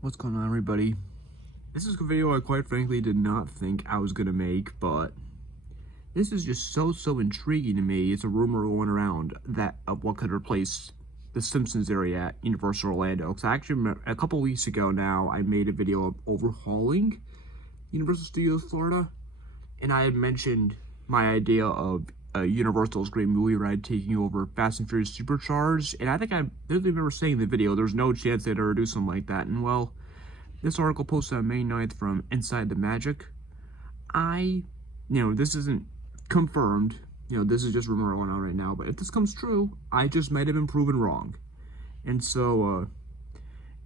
What's going on, everybody? This is a video I quite frankly did not think I was gonna make, but this is just so intriguing to me. It's a rumor going around that of what could replace the Simpsons area at Universal Orlando. Because I actually remember a couple weeks ago now, I made a video of overhauling Universal Studios Florida, and I had mentioned my idea of Universal's Great Movie Ride taking over Fast and Furious Supercharged, and I think I vividly remember saying in the video there's no chance they'd ever do something like that. And well, this article posted on May 9th from Inside the Magic. This isn't confirmed. This is just rumor going on right now. But if this comes true, I just might have been proven wrong. And so,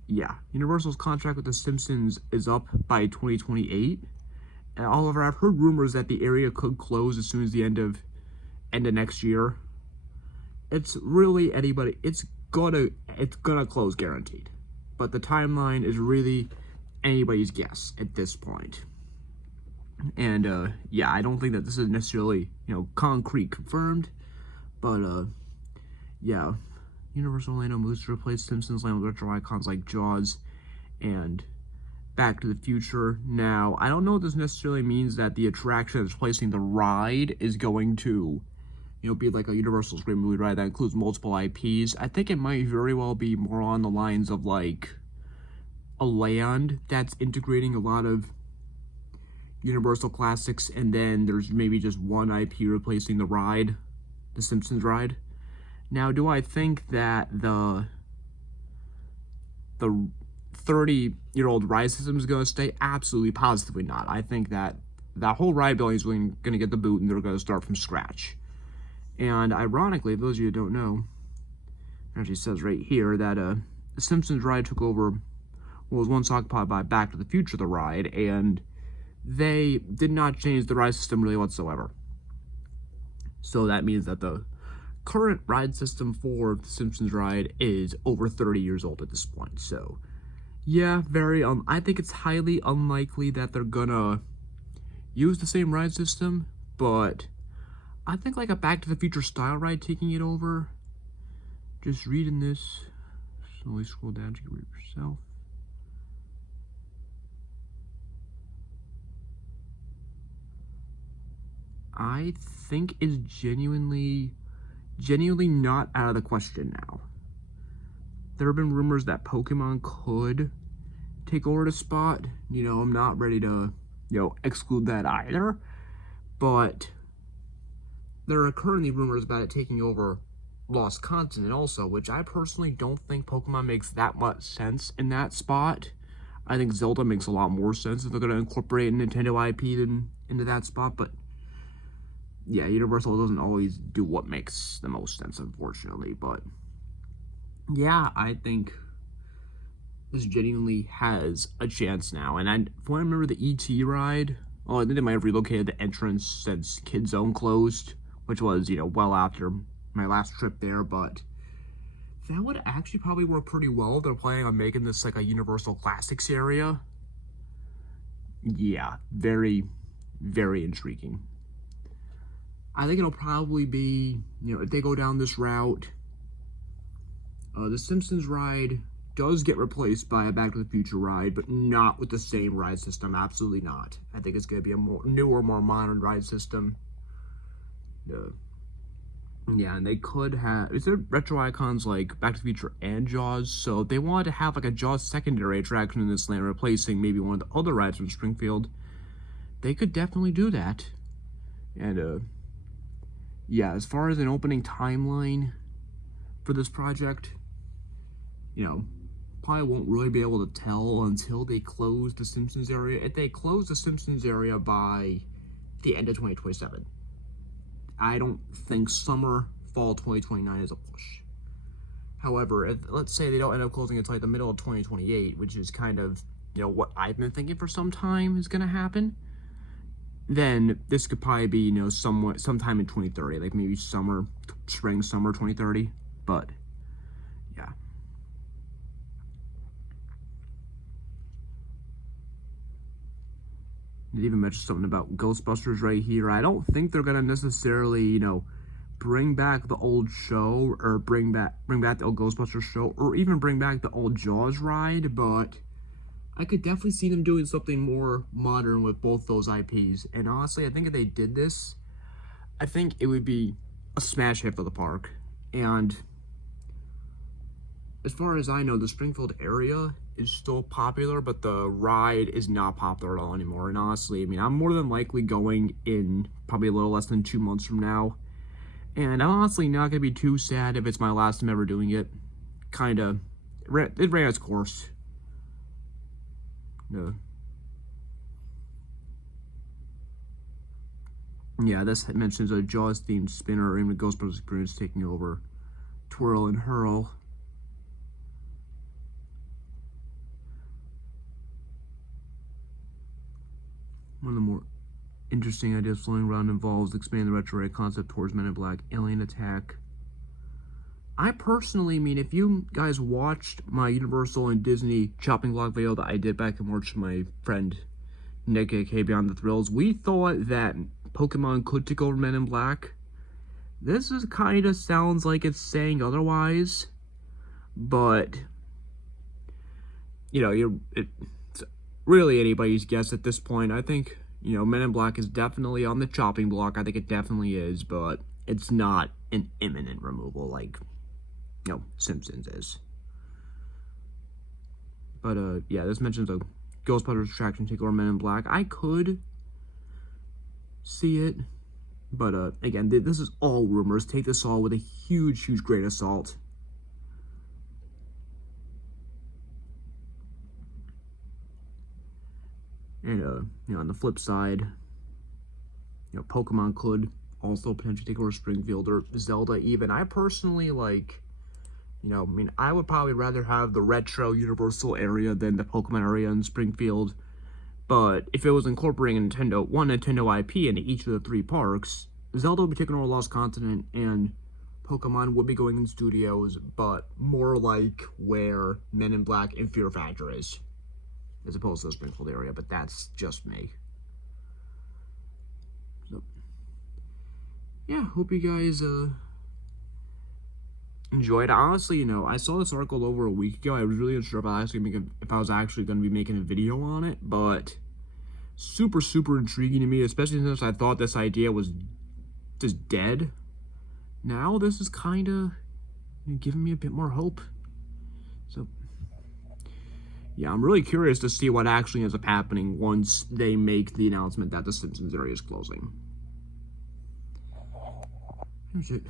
Universal's contract with The Simpsons is up by 2028. And Oliver, I've heard rumors that the area could close as soon as the end of next year. It's really anybody. It's gonna close guaranteed. But the timeline is really anybody's guess at this point. And I don't think that this is necessarily concrete confirmed, but Universal Orlando moves to replace Simpsons Land with retro icons like Jaws and Back to the Future. Now, I don't know if this necessarily means that the attraction that's replacing the ride is going to be like a Universal's Great Movie Ride that includes multiple IPs. I think it might very well be more on the lines of like a land that's integrating a lot of Universal classics, and then there's maybe just one IP replacing the ride, the Simpsons ride. Now, do I think that the 30-year-old ride system is going to stay? Absolutely, positively not. I think that that whole ride building is going to get the boot, and they're going to start from scratch. And ironically, those of you who don't know, it actually says right here that the Simpsons ride took over what was once occupied by Back to the Future, the ride, and they did not change the ride system really whatsoever. So that means that the current ride system for the Simpsons ride is over 30 years old at this point. So, yeah, I think it's highly unlikely that they're gonna use the same ride system, but I think like a Back to the Future style ride taking it over. Just reading this, slowly scroll down to read it yourself. I think is genuinely not out of the question now. There have been rumors that Pokemon could take over the spot. I'm not ready to, exclude that either. But there are currently rumors about it taking over Lost Continent also, which I personally don't think Pokemon makes that much sense in that spot. I think Zelda makes a lot more sense if they're going to incorporate a Nintendo IP into that spot, but yeah, Universal doesn't always do what makes the most sense, unfortunately. But yeah, I think this genuinely has a chance now. And from what I remember, the ET ride, I think they might have relocated the entrance since Kid Zone closed, which was, well after my last trip there. But that would actually probably work pretty well. They're planning on making this like a Universal Classics area. Yeah, very intriguing. I think it'll probably be, if they go down this route, the Simpsons ride does get replaced by a Back to the Future ride, but not with the same ride system. Absolutely not. I think it's going to be a newer, more modern ride system. And they could have, is there retro icons like Back to the Future and Jaws? So if they wanted to have like a Jaws secondary attraction in this land, replacing maybe one of the other rides from Springfield, they could definitely do that. And as far as an opening timeline for this project, probably won't really be able to tell until they close the Simpsons area. If they close the Simpsons area by the end of 2027, I don't think fall 2029 is a push. However, if let's say they don't end up closing until like the middle of 2028, which is kind of what I've been thinking for some time is going to happen, then this could probably be, sometime in 2030, like maybe summer 2030, but, yeah. They even mentioned something about Ghostbusters right here. I don't think they're gonna necessarily, bring back the old show, or bring back the old Ghostbusters show, or even bring back the old Jaws ride, but I could definitely see them doing something more modern with both those IPs. And honestly, I think if they did this, I think it would be a smash hit for the park. And as far as I know, the Springfield area is still popular, but the ride is not popular at all anymore. And honestly, I mean, I'm more than likely going in probably a little less than 2 months from now. And I'm honestly not going to be too sad if it's my last time ever doing it. Kinda. It ran its course. No. Yeah, this mentions a Jaws-themed spinner and the Ghostbusters experience taking over. Twirl and hurl. One of the more interesting ideas floating around involves expanding the retro concept towards Men in Black, Alien Attack. I personally mean, if you guys watched my Universal and Disney chopping block video that I did back in March with my friend Nick, aka Beyond the Thrills, we thought that Pokemon could take over Men in Black. This is kind of sounds like it's saying otherwise, but you know, it's really anybody's guess at this point. I think, you know, Men in Black is definitely on the chopping block. I think it definitely is, but it's not an imminent removal like, you know, Simpsons is. But yeah, this mentions a Ghostbusters attraction take over Men in Black. I could see it, but again, this is all rumors. Take this all with a huge grain of salt. And you know, on the flip side, you know, Pokemon could also potentially take over Springfield, or Zelda even. I personally like, you know, I mean, I would probably rather have the retro Universal area than the Pokemon area in Springfield. But if it was incorporating one Nintendo IP into each of the 3 parks, Zelda would be taking over Lost Continent, and Pokemon would be going in studios, but more like where Men in Black and Fear Factor is, as opposed to the Springfield area. But that's just me. So, yeah, hope you guys enjoyed. Honestly, you know, I saw this article over a week ago. I was really unsure if I was actually going to be making a video on it, but super intriguing to me, especially since I thought this idea was just dead. Now this is kind of giving me a bit more hope. So yeah, I'm really curious to see what actually ends up happening once they make the announcement that the Simpsons area is closing. Here's it.